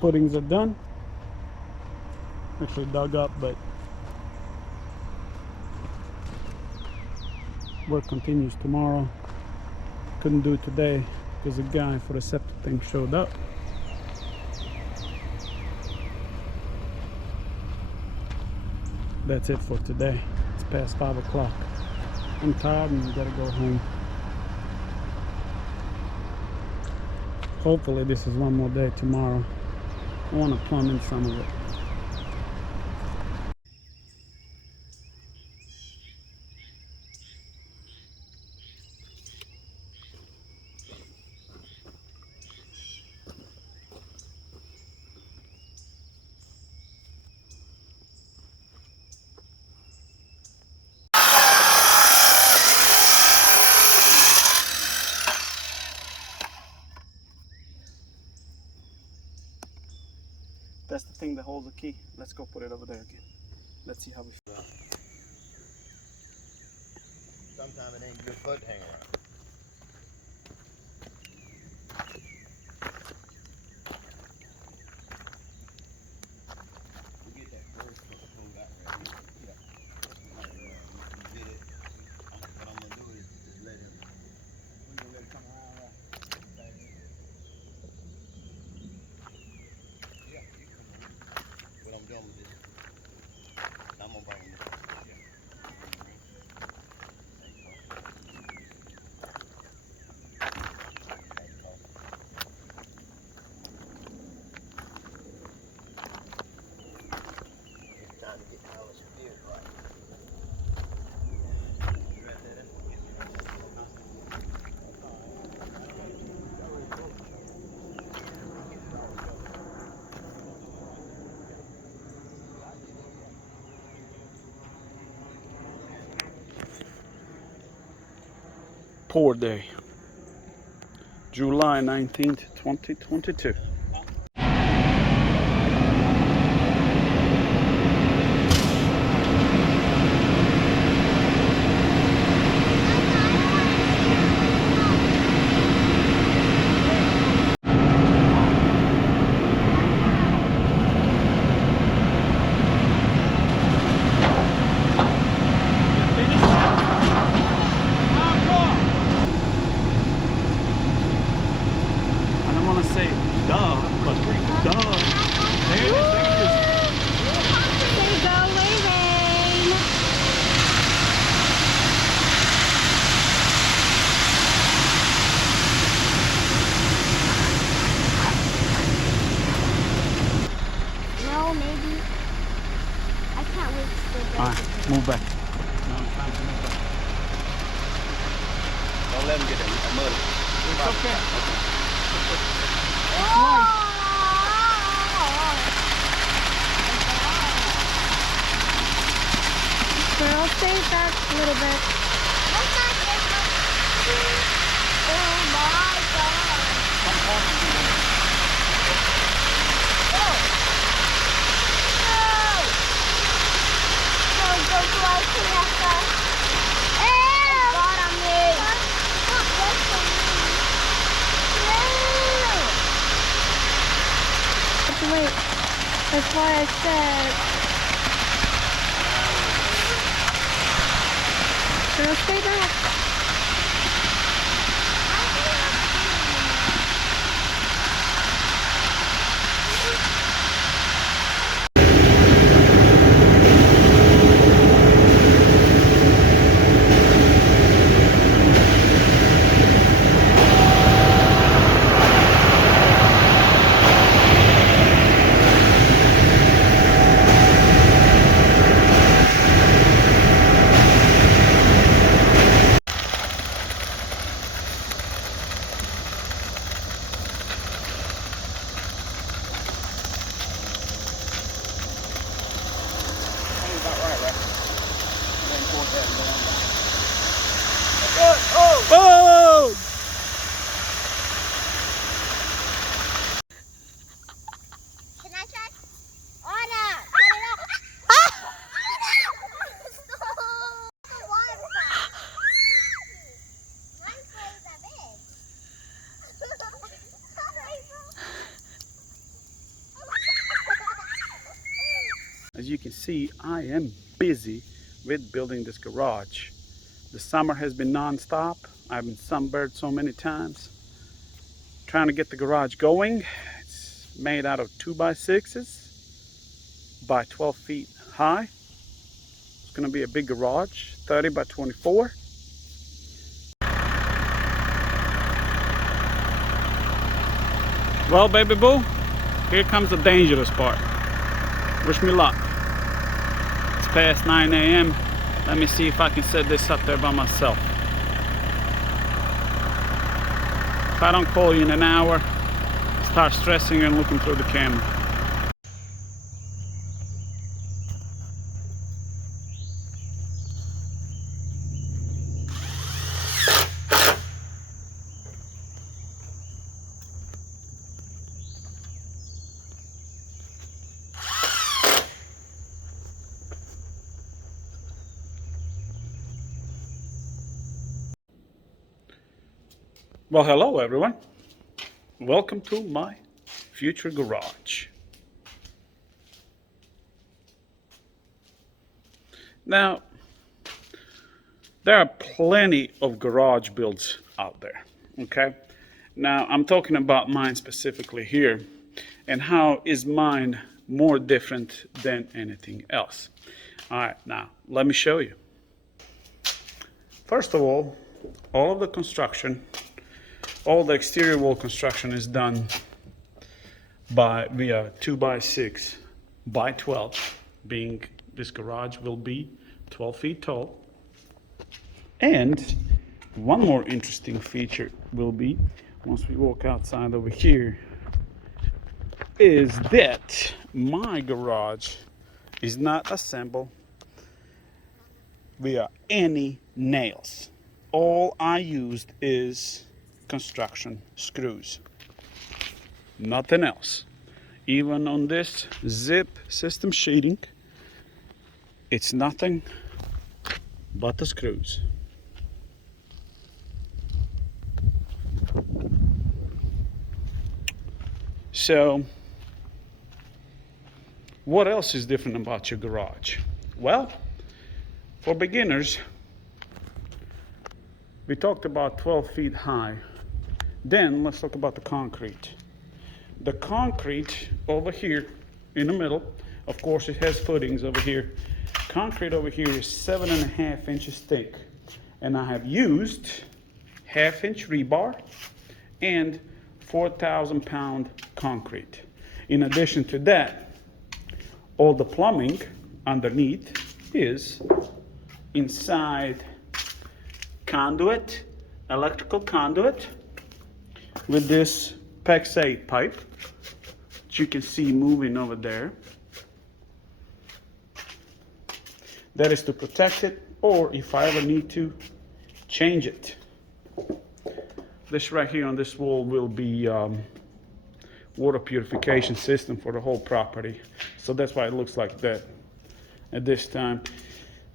Footings are done. Actually dug up, but work continues tomorrow. Couldn't do it today because the guy for the septic tank showed up. That's it for today. It's past 5 o'clock. I'm tired and gotta go home. Hopefully this is one more day tomorrow. I want to plumb in some of it. That's the thing that holds the key. Let's go put it over there again. Let's see how we feel. Sometimes it ain't good foot hang around. You get that first pull that right here. Yeah. You get it. What I'm gonna do is just let him. We're gonna let it come around right. Yeah, you come on. What I'm doing with this. I'm gonna bring this. Yeah. Time to get all the spears right. Poor day. July 19th, 2022. Move back. Don't let him get that muddy. It's okay. Girl, stay back a little bit. Oh my God. Go close to Nichiha. God, I'm in. Wait, that's why I said. Girl, stay back. as you can see, I am busy with building this garage. The summer has been non-stop. I've been sunburned so many times trying to get the garage going. It's made out of 2x6s by 12 feet high. It's gonna be a big garage, 30 by 24. Well, baby boo, here comes the dangerous part. Wish me luck. It's past 9 a.m. Let me see if I can set this up there by myself. If I don't call you in an hour, start stressing and looking through the camera. Well, hello everyone. Welcome to my future garage. Now, there are plenty of garage builds out there, okay? Now, I'm talking about mine specifically here, and how is mine more different than anything else. All right, now, let me show you. First of all of the construction, all the exterior wall construction is done via 2x6 by 12, being this garage will be 12 feet tall. And one more interesting feature will be, once we walk outside over here, is that my garage is not assembled via any nails. All I used is construction screws, nothing else. Even on this zip system sheeting, it's nothing but the screws. So what else is different about your garage? Well, for beginners, we talked about 12 feet high. Then let's talk about the concrete. The concrete over here in the middle, of course it has footings over here. Concrete over here is 7.5 inches thick. And I have used 1/2 inch rebar and 4,000 pound concrete. In addition to that, all the plumbing underneath is inside conduit, electrical conduit, with this PEX 8 pipe that you can see moving over there. That is to protect it, or if I ever need to, change it. This right here on this wall will be water purification system for the whole property. So that's why it looks like that at this time.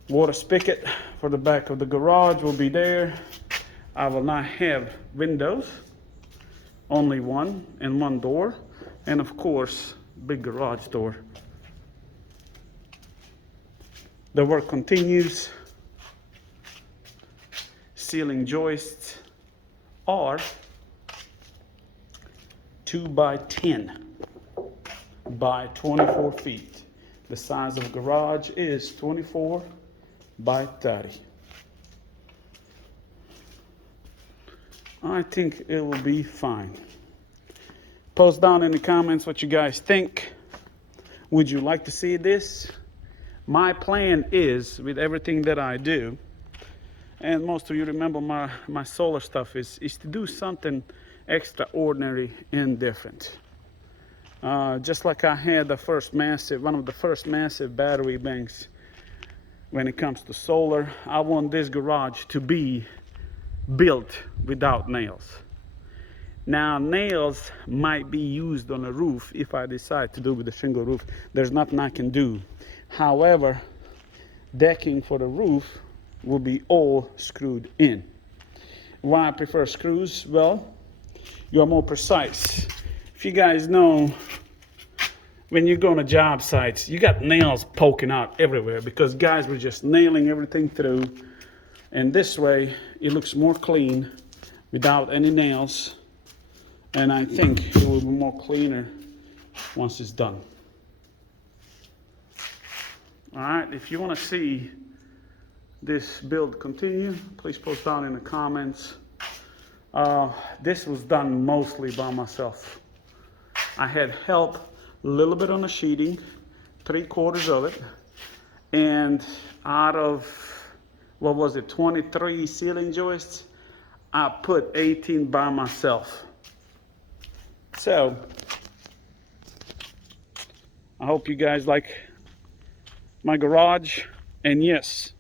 Water spigot for the back of the garage will be there. I will not have windows, only one and one door, and of course big garage door. The work continues. Ceiling joists are 2x10 by 24 feet. The size of the garage is 24 by 30. I think it will be fine. Post down in the comments what you guys think. Would you like to see this? My plan is, with everything that I do, and most of you remember my solar stuff, is to do something extraordinary and different. Just like I had one of the first massive battery banks when it comes to solar, I want this garage to be built without nails. Now, nails might be used on a roof if I decide to do with a shingle roof. There's nothing I can do. However, decking for the roof will be all screwed in. Why I prefer screws? Well, you're more precise. If you guys know when you go on a job sites, you got nails poking out everywhere because guys were just nailing everything through. And this way, it looks more clean without any nails. And I think it will be more cleaner once it's done. All right, if you want to see this build continue, please post down in the comments. This was done mostly by myself. I had help a little bit on the sheeting, 3/4 of it, and out of, what was it, 23 ceiling joists, I put 18 by myself. So, I hope you guys like my garage, and yes,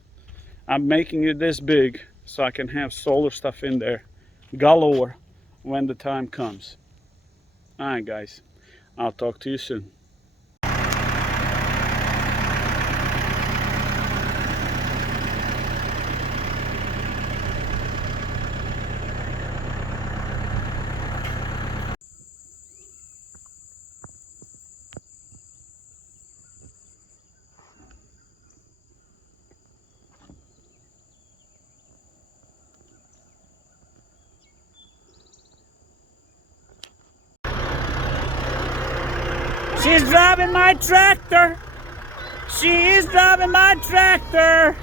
I'm making it this big so I can have solar stuff in there galore when the time comes. All right, guys, I'll talk to you soon. She's driving my tractor. She is driving my tractor.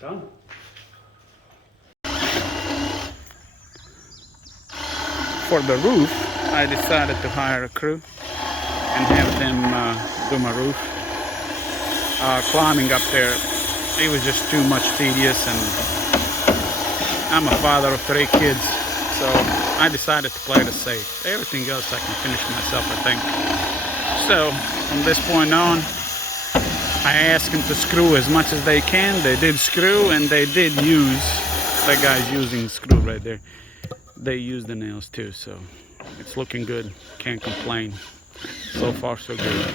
Done. For the roof, I decided to hire a crew and have them do my roof. Climbing up there, it was just too much tedious, and I'm a father of 3 kids, so I decided to play it safe. Everything else I can finish myself, I think. So from this point on, I asked them to screw as much as they can. They did screw, and they did use, that guy's using screw right there. They used the nails too, so it's looking good. Can't complain. So far, so good.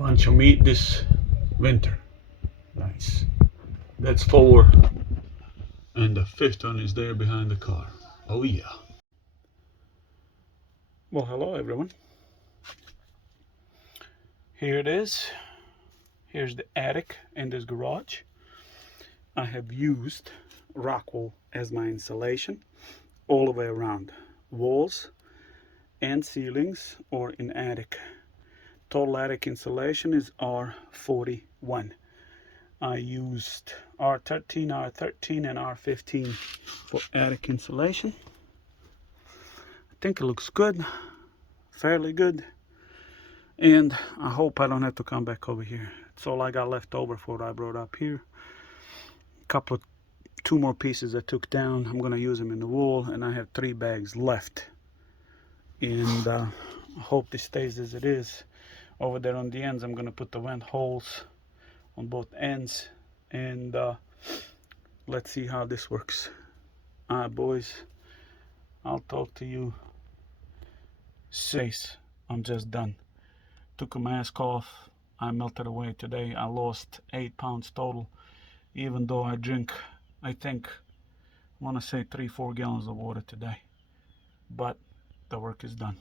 bunch of meat this winter. Nice. That's 4. And the 5th one is there behind the car. Oh yeah. Well, hello everyone. Here it is. Here's the attic and this garage. I have used Rockwool as my insulation all the way around. Walls and ceilings or in attic. Total attic insulation is R41. I used R13, R13 and R15 for attic insulation. I think it looks good, fairly good. And I hope I don't have to come back over here. It's all I got left over for what I brought up here. Two more pieces I took down. I'm gonna use them in the wall, and I have 3 bags left. And I hope this stays as it is. Over there on the ends, I'm gonna put the vent holes on both ends, and let's see how this works. Alright, boys, I'll talk to you soon. I'm just done. Took a mask off. I melted away today. I lost 8 pounds total, even though I drink, I think, I want to say 3-4 gallons of water today. But the work is done.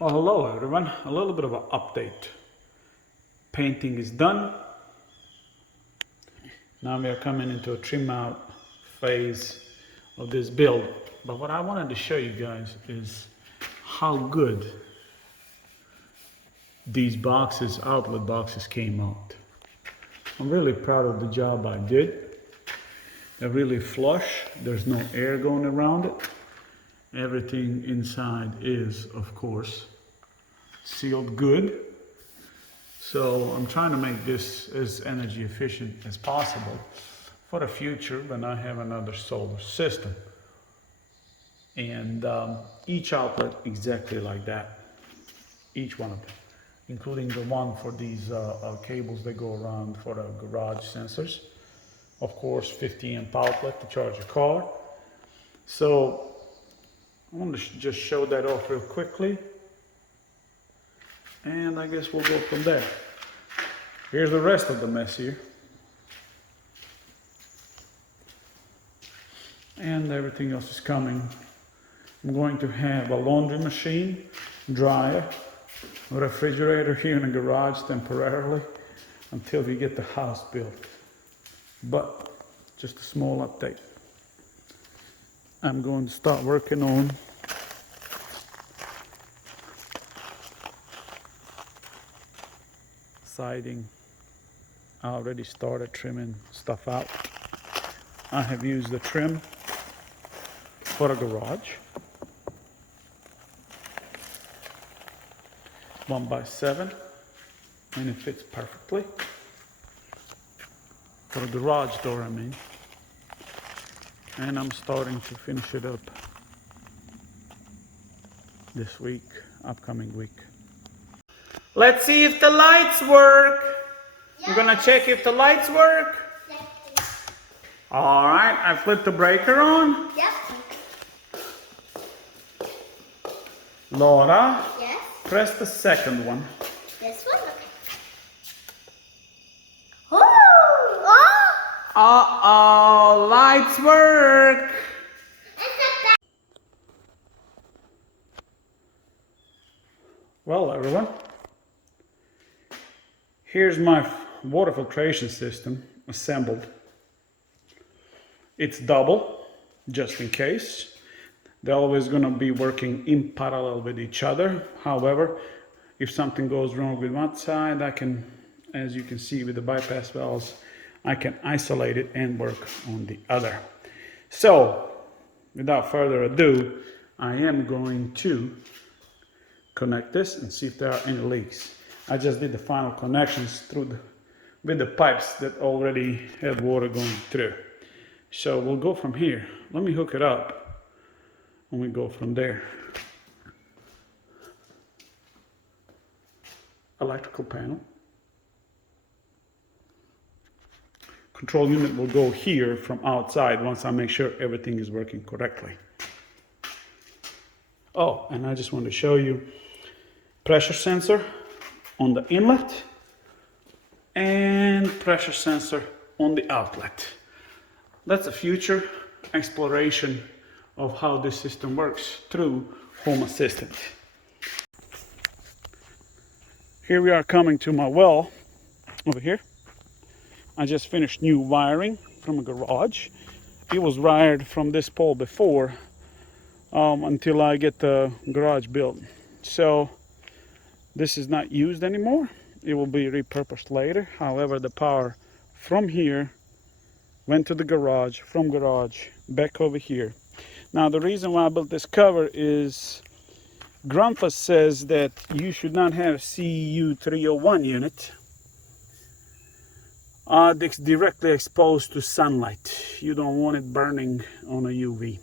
Well, hello everyone. A little bit of an update. Painting is done. Now we are coming into a trim out phase of this build. But what I wanted to show you guys is how good these boxes, outlet boxes, came out. I'm really proud of the job I did. They're really flush. There's no air going around it. Everything inside is, of course, sealed good. So I'm trying to make this as energy efficient as possible for the future when I have another solar system. And each outlet exactly like that, each one of them, including the one for these cables that go around for the garage sensors. Of course, 50 amp outlet to charge a car. So I want to just show that off real quickly, and I guess we'll go from there. Here's the rest of the mess here. And everything else is coming. I'm going to have a laundry machine, dryer, a refrigerator here in the garage temporarily until we get the house built. But just a small update. I'm going to start working on siding. I already started trimming stuff out. I have used the trim for a garage. 1x7, and it fits perfectly. For a garage door, I mean. And I'm starting to finish it up this week, upcoming week. Let's see if the lights work. You're gonna check if the lights work? Yep. All right, I flipped the breaker on. Yep. Laura, Yes? press the second one. This one? Okay. Oh! Uh-oh, lights work. Well, everyone, here's my water filtration system assembled. It's double, just in case. They're always going to be working in parallel with each other. However, if something goes wrong with one side, I can, as you can see with the bypass valves, I can isolate it and work on the other. So, without further ado, I am going to connect this and see if there are any leaks. I just did the final connections through with the pipes that already had water going through. So we'll go from here. Let me hook it up and we go from there. Electrical panel. Control unit will go here from outside once I make sure everything is working correctly. Oh, and I just want to show you pressure sensor on the inlet and pressure sensor on the outlet. That's a future exploration of how this system works through Home Assistant. Here we are coming to my well over here. I just finished new wiring from a garage. It was wired from this pole before until I get the garage built. So this is not used anymore. It will be repurposed later. However, the power from here went to the garage, from garage back over here. Now the reason why I built this cover is Grandpa says that you should not have CU301 unit that's directly exposed to sunlight. You don't want it burning on a UV.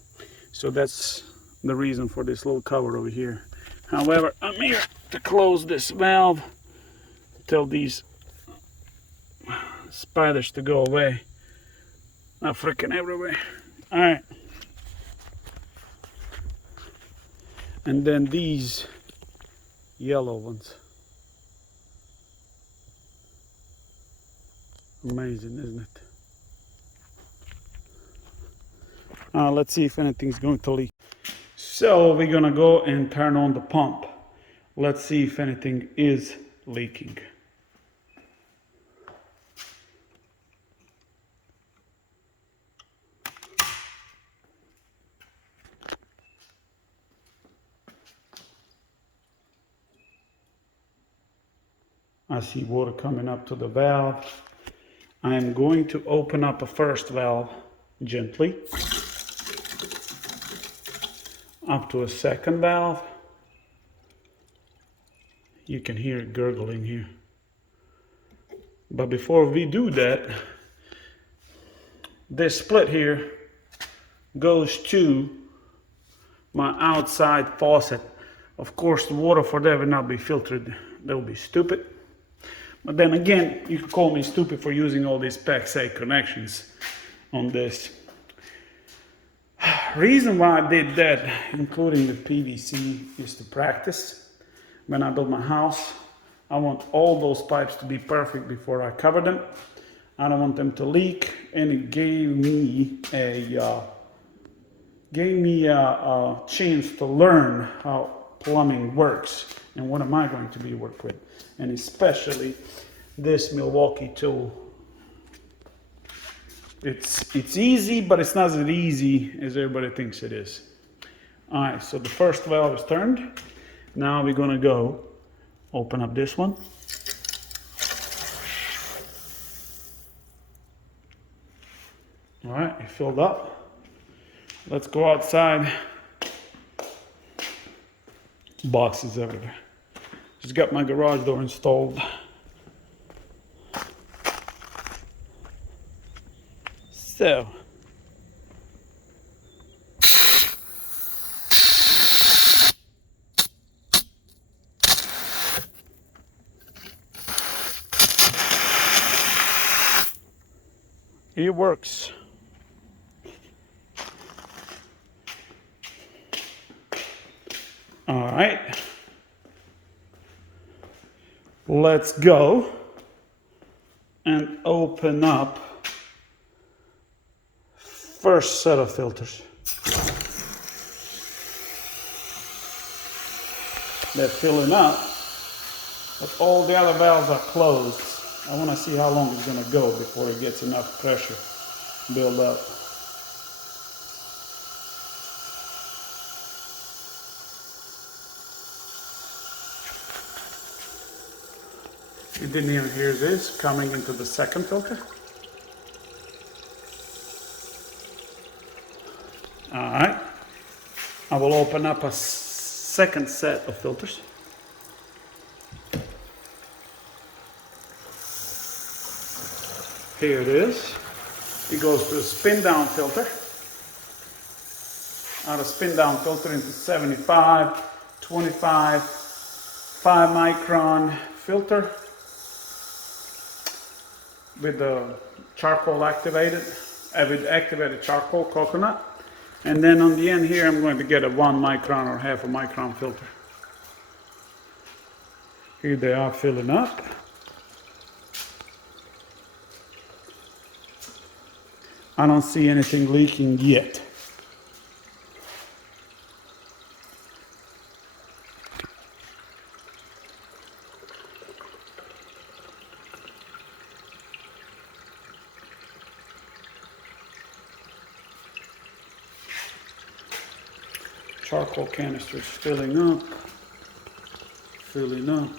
So that's the reason for this little cover over here. However, I'm here to close this valve, tell these spiders to go away. Not freaking everywhere. All right. And then these yellow ones. Amazing, isn't it? Let's see if anything's going to leak. So we're gonna go and turn on the pump. Let's see if anything is leaking. I see water coming up to the valve. I am going to open up a first valve gently up to a second valve. You can hear it gurgling here. But before we do that, this split here goes to my outside faucet. Of course, the water for that will not be filtered. That would be stupid. But then again, you could call me stupid for using all these PEX-A connections on this. Reason why I did that, including the PVC, is to practice. When I build my house, I want all those pipes to be perfect before I cover them. I don't want them to leak, and it gave me a chance to learn how plumbing works and what am I going to be work with, and especially this Milwaukee tool. It's easy, but it's not as easy as everybody thinks it is. All right, so the first valve is turned. Now we're gonna go open up this one. All right, it filled up. Let's go outside. Boxes everywhere. Just got my garage door installed. So, it works. All right. Let's go and open up first set of filters. They're filling up, but all the other valves are closed. I want to see how long it's going to go before it gets enough pressure build up. You didn't even hear this coming into the second filter. All right. I will open up a second set of filters. Here it is. It goes to a spin down filter. Out of spin down filter into 75, 25, 5 micron filter with the charcoal activated, with activated charcoal coconut. And then on the end here, I'm going to get a 1 micron or half a micron filter. Here they are filling up. I don't see anything leaking yet. Charcoal canisters filling up, filling up.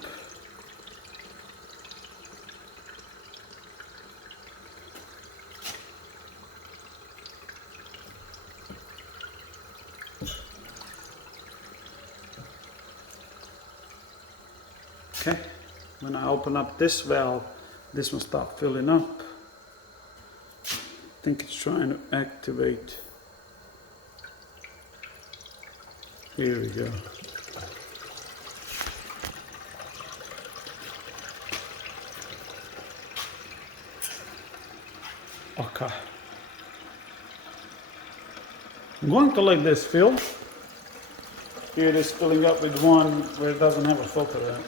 Okay, when I open up this valve, this will stop filling up. I think it's trying to activate. Here we go. Okay. I'm going to let this fill. Here it is filling up with one where it doesn't have a filter in it.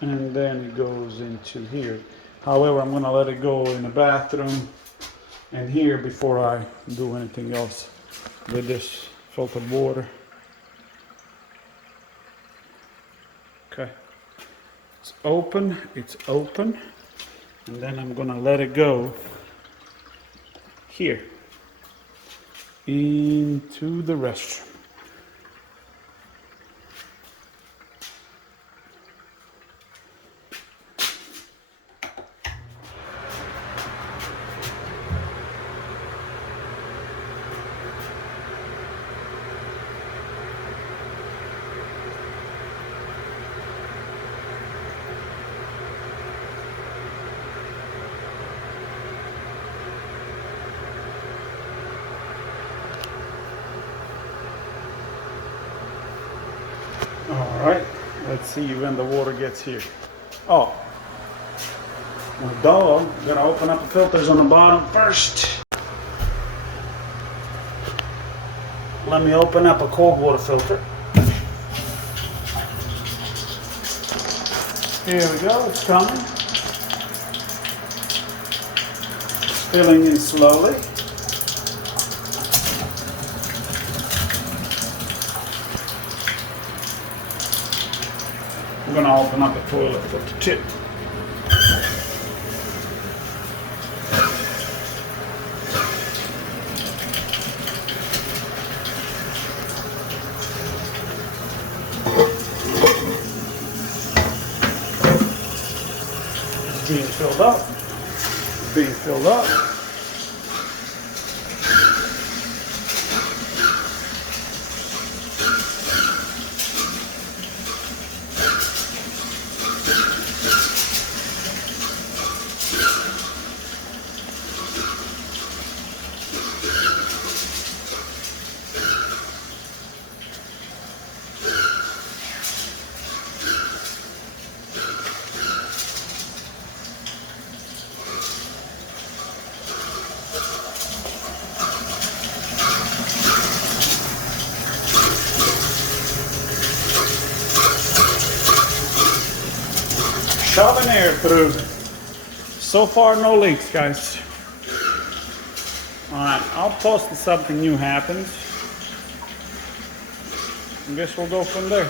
And then it goes into here. However, I'm going to let it go in the bathroom and here before I do anything else with this filtered water. Okay, it's open, and then I'm going to let it go here into the restroom. All right, let's see when the water gets here. Oh, my dog, gotta open up the filters on the bottom first. Let me open up a cold water filter. Here we go, it's coming. Filling in slowly. I'm going to open up a toilet filter too. It's being filled up. It's being filled up. shoving air through. So far, no leaks, guys. All right, I'll post if something new happens. I guess we'll go from there.